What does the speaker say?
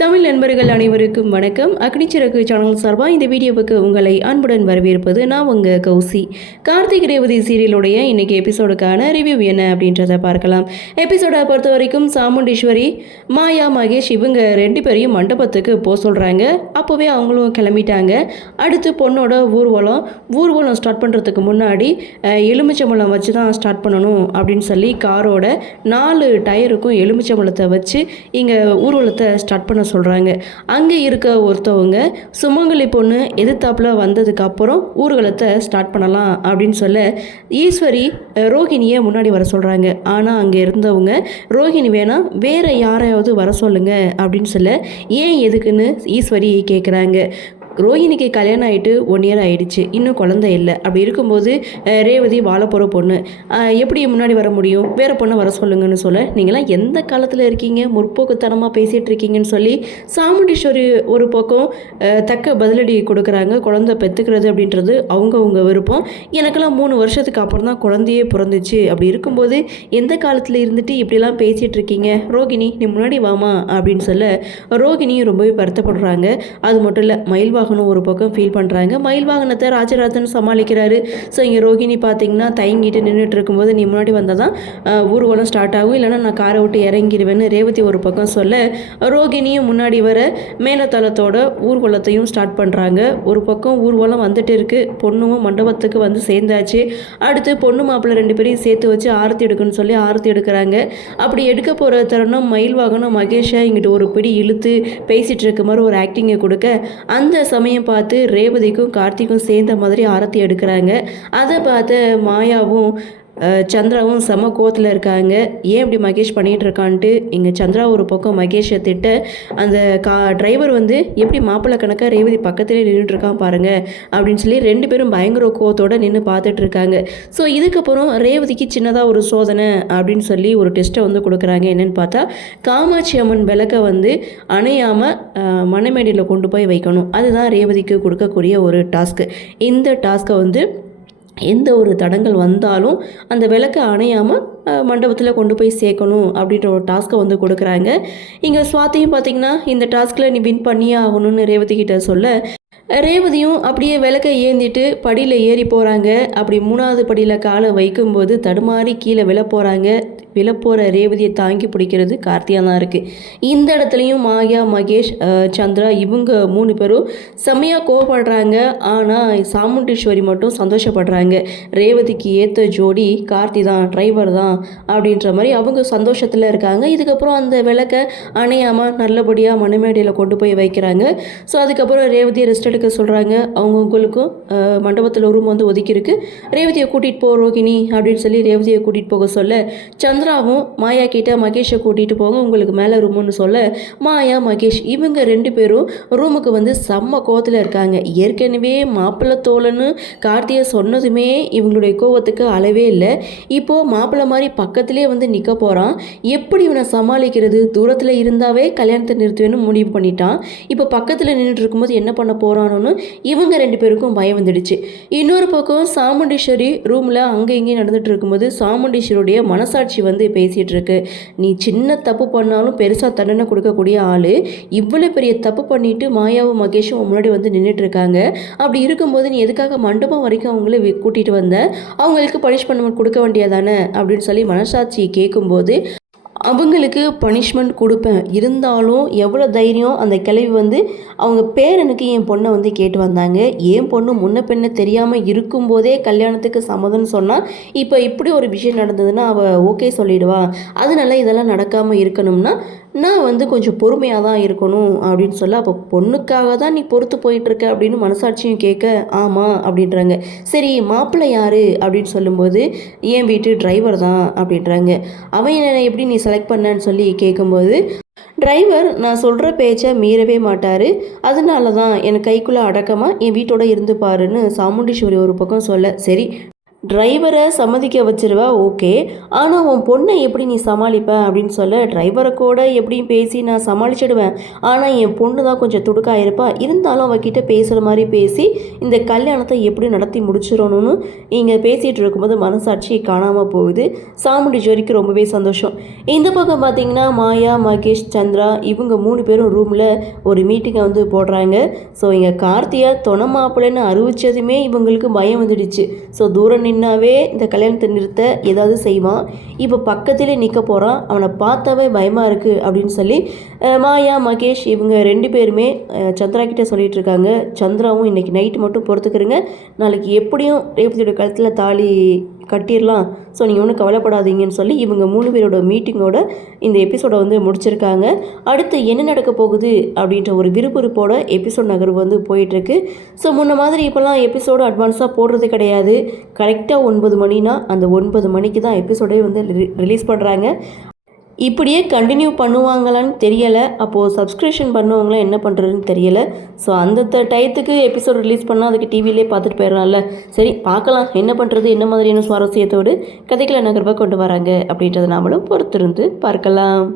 தமிழ் நண்பர்கள் அனைவருக்கும் வணக்கம். அக்னிச்சிறகு சேனல் சார்பாக இந்த வீடியோவுக்கு உங்களை அன்புடன் வரவேற்பது நான் உங்கள் கௌசி. கார்த்திக் ரேவதி சீரியலுடைய இன்னைக்கு எபிசோடுக்கான ரிவ்யூ என்ன அப்படின்றத பார்க்கலாம். எபிசோடை பொறுத்த வரைக்கும் சாமுண்டீஸ்வரி, மாயா, மகேஷ் இவங்க ரெண்டு பேரையும் மண்டபத்துக்கு போக சொல்கிறாங்க. அப்போவே அவங்களும் கிளம்பிட்டாங்க. அடுத்து பொண்ணோட ஊர்வலம் ஸ்டார்ட் பண்ணுறதுக்கு முன்னாடி எலுமிச்சம்பழம் வச்சு தான் ஸ்டார்ட் பண்ணணும் அப்படின்னு சொல்லி காரோட 4 டயருக்கும் எலுமிச்சம்பழத்தை வச்சு இங்கே ஊர்வலத்தை ஸ்டார்ட் பண்ண சொல்கிறாங்க. அங்கே இருக்க ஒருத்தவங்க சுமங்கலி பொண்ணு எதிர்த்தாப்புல வந்ததுக்கப்புறம் ஊர்வலத்தை ஸ்டார்ட் பண்ணலாம் அப்படின்னு சொல்ல ஈஸ்வரி ரோஹிணியை முன்னாடி வர சொல்கிறாங்க. ஆனால் அங்கே இருந்தவங்க ரோஹிணி வேணாம், வேறு யாரையாவது வர சொல்லுங்க அப்படின்னு சொல்ல ஏன் எதுக்குன்னு ஈஸ்வரி கேட்குறாங்க. ரோஹிணிக்கு கல்யாணம் ஆகிட்டு 1 இயர் ஆகிடுச்சு, இன்னும் குழந்தை இல்லை. அப்படி இருக்கும்போது ரேவதி வாழ போகிற பொண்ணு எப்படி முன்னாடி வர முடியும்? வேறு பொண்ணை வர சொல்லுங்கன்னு சொல்ல, நீங்களாம் எந்த காலத்தில் இருக்கீங்க, முற்போக்குத்தனமாக பேசிகிட்டு இருக்கீங்கன்னு சொல்லி சாமுண்டீஸ்வரி ஒரு பக்கம் தக்க பதிலடி கொடுக்குறாங்க. குழந்தை பெற்றுக்கிறது அப்படின்றது அவங்கவுங்க விருப்பம். எனக்கெல்லாம் 3 வருஷத்துக்கு அப்புறம் தான் குழந்தையே பிறந்துச்சு. அப்படி இருக்கும்போது எந்த காலத்தில் இருந்துட்டு இப்படிலாம் பேசிகிட்டு இருக்கீங்க? ரோஹிணி நீ முன்னாடி வாமா அப்படின்னு சொல்ல ரோஹிணியும் ரொம்பவே வருத்தப்படுறாங்க. அது மட்டும் இல்லை, மயில் ஒரு பக்கம் ஃபீல் பண்ணுறாங்க. மயில் வாகனத்தை ராஜராஜன் சமாளிக்கிறாரு. ஸோ இங்கே ரோஹிணி பார்த்தீங்கன்னா தயங்கிட்டு நின்றுட்டு இருக்கும்போது நீ முன்னாடி வந்தால் தான் ஊர்வலம் ஸ்டார்ட் ஆகும், இல்லைனா நான் காரை விட்டு இறங்கிடுவேன்னு ரேவதி ஒரு பக்கம் சொல்ல ரோஹிணியும் முன்னாடி வர மேலத்தளத்தோட ஊர்வலத்தையும் ஸ்டார்ட் பண்ணுறாங்க. ஒரு பக்கம் ஊர்வலம் வந்துட்டு இருக்கு. பொண்ணும் மண்டபத்துக்கு வந்து சேர்ந்தாச்சு. அடுத்து பொண்ணு மாப்பிள்ளை 2 பேரையும் சேர்த்து வச்சு ஆரத்தி எடுக்கணும்னு சொல்லி ஆரத்தி எடுக்கிறாங்க. அப்படி எடுக்க போகிற தருணம் மயில் வாகனம் மகேஷை இங்கிட்ட ஒரு பிடி இழுத்து பேசிகிட்டு இருக்க மாதிரி ஒரு ஆக்டிங்கை கொடுக்க அந்த சமயம் பார்த்து ரேவதிக்கும் கார்த்திக்கும் சேர்ந்த மாதிரி ஆரத்தி எடுக்கிறாங்க. அதை பார்த்து மாயாவும் சந்திராவும் செம கோத்தில் இருக்காங்க. ஏன் இப்படி மகேஷ் பண்ணிகிட்டு இருக்கான்ட்டு இங்கே சந்திரா ஒரு பக்கம் மகேஷை திட்ட, அந்த டிரைவர் வந்து எப்படி மாப்பிள்ளை கணக்காக ரேவதி பக்கத்துலேயே நின்றுட்டுருக்கான் பாருங்கள் அப்படின்னு சொல்லி 2 பேரும் பயங்கர கோவத்தோடு நின்று பார்த்துட்டு இருக்காங்க. ஸோ இதுக்கப்புறம் ரேவதிக்கு சின்னதாக ஒரு சோதனை அப்படின்னு சொல்லி ஒரு டெஸ்ட்டை வந்து கொடுக்குறாங்க. என்னென்னு பார்த்தா காமாட்சி அம்மன் விளக்கை வந்து அணையாமல் மணமேடையில் கொண்டு போய் வைக்கணும். அதுதான் ரேவதிக்கு கொடுக்கக்கூடிய ஒரு டாஸ்க்கு. இந்த டாஸ்க்கை வந்து எந்த ஒரு தடங்கள் வந்தாலும் அந்த விளக்கை அணையாமல் மண்டபத்தில் கொண்டு போய் சேர்க்கணும் அப்படின்ற ஒரு டாஸ்க்கை வந்து கொடுக்குறாங்க. இங்கே சுவாத்தியும் பார்த்திங்கன்னா இந்த டாஸ்கில் நீ வின் பண்ணியே ஆகணும்னு ரேவதி கிட்ட சொல்ல ரேவதியும் அப்படியே விளக்கை ஏந்திட்டு படியில் ஏறி போகிறாங்க. அப்படி 3வது படியில் காலை வைக்கும்போது தடுமாறி கீழே விழப்போகிற ரேவதியை தாங்கி பிடிக்கிறது கார்த்தியாக தான் இருக்குது. இந்த இடத்துலையும் மாயா, மகேஷ், சந்திரா இவங்க 3 பேரும் செம்மையாக கோவப்படுறாங்க. ஆனால் சாமுண்டீஸ்வரி மட்டும் சந்தோஷப்படுறாங்க. ரேவதிக்கு ஏற்ற ஜோடி கார்த்தி தான், டிரைவர் தான் அப்படின்ற மாதிரி அவங்க சந்தோஷத்தில் இருக்காங்க. இதுக்கப்புறம் அந்த விளக்கை அணையாமல் நல்லபடியாக மணமேடையில் கொண்டு போய் வைக்கிறாங்க. ஸோ அதுக்கப்புறம் ரேவதியை ரெஸ்ட் எடுக்க சொல்கிறாங்க. அவங்களுக்கும் மண்டபத்தில் ரூம் வந்து ஒதுக்கியிருக்கு. ரேவதியை கூட்டிகிட்டு போ ரோஹிணி அப்படின்னு சொல்லி ரேவதியை கூட்டிகிட்டு போக சொல்ல சந்திராவும் மாயா கிட்ட மகேஷை கூட்டிகிட்டு போங்க, உங்களுக்கு மேலே ரூமுன்னு சொல்ல மாயா, மகேஷ் இவங்க 2 பேரும் ரூமுக்கு வந்து செம்ம கோவத்தில் இருக்காங்க. ஏற்கனவே மாப்பிள்ளை தோழன்னு கார்த்தியை சொன்னதுமே இவங்களுடைய கோவத்துக்கு அளவே இல்லை. இப்போது மாப்பிள்ளை மாதிரி பக்கத்திலே வந்து நிற்க போகிறான். எப்படி இவனை சமாளிக்கிறது? தூரத்தில் இருந்தாவே கல்யாணத்தை நிறுத்துவேன்னு முடிவு பண்ணிட்டான். இப்போ பக்கத்தில் நின்றுட்டு இருக்கும்போது என்ன பண்ண போகிறானோன்னு இவங்க 2 பேருக்கும் பயம் வந்துடுச்சு. இன்னொரு பக்கம் சாமுண்டீஸ்வரி ரூமில் அங்கே இங்கேயும் நடந்துட்டு இருக்கும்போது சாமுண்டீஸ்வரியுடைய மனசாட்சி வந்து பேசிகிட்டு இருக்கு. நீ சின்ன தப்பு பண்ணாலும் பெருசாக தண்டனை கொடுக்கக்கூடிய ஆள், இவ்வளோ பெரிய தப்பு பண்ணிட்டு மாயாவும் மகேஷும் முன்னாடி வந்து நின்றுட்டு இருக்காங்க. அப்படி இருக்கும்போது நீ எதுக்காக மண்டபம் வரைக்கும் அவங்கள கூட்டிகிட்டு வந்த? அவங்களுக்கு பனிஷ்மெண்ட் கொடுக்க வேண்டியதானே அப்படின்னு சொல்லி மனசாட்சி கேட்கும்போது அவங்களுக்கு பனிஷ்மெண்ட் கொடுப்பேன். இருந்தாலும் எவ்வளோ தைரியம் அந்த கிழவி வந்து அவங்க பேரனுக்கு என் பொண்ணை வந்து கேட்டு வந்தாங்க. என் பொண்ணு முன்ன பெண்ணை தெரியாமல் இருக்கும்போதே கல்யாணத்துக்கு சம்மதம்னு சொன்னால் இப்போ இப்படி ஒரு விஷயம் நடந்ததுன்னா அவள் ஓகே சொல்லிடுவா. அதனால இதெல்லாம் நடக்காமல் இருக்கணும்னா நான் வந்து கொஞ்சம் பொறுமையாக தான் இருக்கணும் அப்படின்னு சொல்ல, அப்போ பொண்ணுக்காக தான் நீ பொறுத்து போயிட்டுருக்க அப்படின்னு மனசாட்சியும் கேட்க ஆமாம் அப்படின்றாங்க. சரி மாப்பிள்ளை யார் அப்படின்னு சொல்லும்போது என் வீட்டு டிரைவர் தான் அப்படின்றாங்க. அவன் என்ன எப்படி நீ செலக்ட் பண்ணன்னு சொல்லி கேட்கும்போது டிரைவர் நான் சொல்கிற பேச்சை மீறவே மாட்டார், அதனால தான் என் கைக்குள்ளே அடக்கமாக என் வீட்டோட இருந்து பாருன்னு சாமுண்டீஸ்வரி ஒரு பக்கம் சொல்ல, சரி டிரைவரை சம்மதிக்க வச்சிருவ ஓகே, ஆனால் உன் பொண்ணை எப்படி நீ சமாளிப்ப அப்படின்னு சொல்ல, டிரைவரை கூட எப்படியும் பேசி நான் சமாளிச்சிடுவேன், ஆனால் என் பொண்ணு தான் கொஞ்சம் துடுக்காக இருப்பா, இருந்தாலும் அவகிட்ட பேசுகிற மாதிரி பேசி இந்த கல்யாணத்தை எப்படி நடத்தி முடிச்சிடணும்னு இங்கே பேசிகிட்டு இருக்கும்போது மனசாட்சி காணாமல் போகுது. சாமுண்டி ஜோரிக்கு ரொம்பவே சந்தோஷம். இந்த பக்கம் பார்த்தீங்கன்னா மாயா, மகேஷ், சந்திரா இவங்க 3 பேரும் ரூமில் ஒரு மீட்டிங்கை வந்து போடுறாங்க. ஸோ இங்கே கார்த்தியா தொண மாப்பிள்ளைன்னு அறிவிச்சதுமே இவங்களுக்கு பயம் வந்துடுச்சு. ஸோ தூரம் நின்னாவே இந்த கல்யாணத்தை நிறுத்த ஏதாவது செய்வான், இப்போ பக்கத்திலே நிற்க போகிறான், அவனை பார்த்தாவே பயமாக இருக்குது அப்படின்னு சொல்லி மாயா, மகேஷ் இவங்க 2 பேருமே சந்திரா கிட்டே சொல்லிகிட்டு இருக்காங்க. சந்திராவும் இன்றைக்கி நைட்டு மட்டும் பொறுத்துக்கிறங்க, நாளைக்கு எப்படியும் ரேவதியோட கழுத்தில் தாலி கட்டிடலாம், ஸோ நீங்கள் ஒன்றும் கவலைப்படாதீங்கன்னு சொல்லி இவங்க 3 பேரோட மீட்டிங்கோட இந்த எபிசோடை வந்து முடிச்சிருக்காங்க. அடுத்து என்ன நடக்க போகுது அப்படின்ற ஒரு விறுவிறுப்போட எபிசோட் நகர்வு வந்து போயிட்டுருக்கு. ஸோ முன்ன மாதிரி இப்போல்லாம் எபிசோடு அட்வான்ஸாக போடுறது கிடையாது. கரெக்டாக 9 மணினா அந்த 9 மணிக்கு தான் எபிசோடே வந்து ரிலீஸ் பண்ணுறாங்க. இப்படியே கண்டினியூ பண்ணுவாங்களான்னு தெரியலை. அப்போது சப்ஸ்கிரிப்ஷன் பண்ணவங்களாம் என்ன பண்ணுறதுன்னு தெரியலை. ஸோ அந்த டயத்துக்கு எபிசோட் ரிலீஸ் பண்ணால் அதுக்கு டிவிலே பார்த்துட்டு போயிடலாம்ல. சரி பார்க்கலாம் என்ன பண்ணுறது, என்ன மாதிரியான சுவாரஸ்யத்தோடு கதைகளை நகர்வாக கொண்டு வராங்க அப்படின்றத நாமளும் பொறுத்திருந்து பார்க்கலாம்.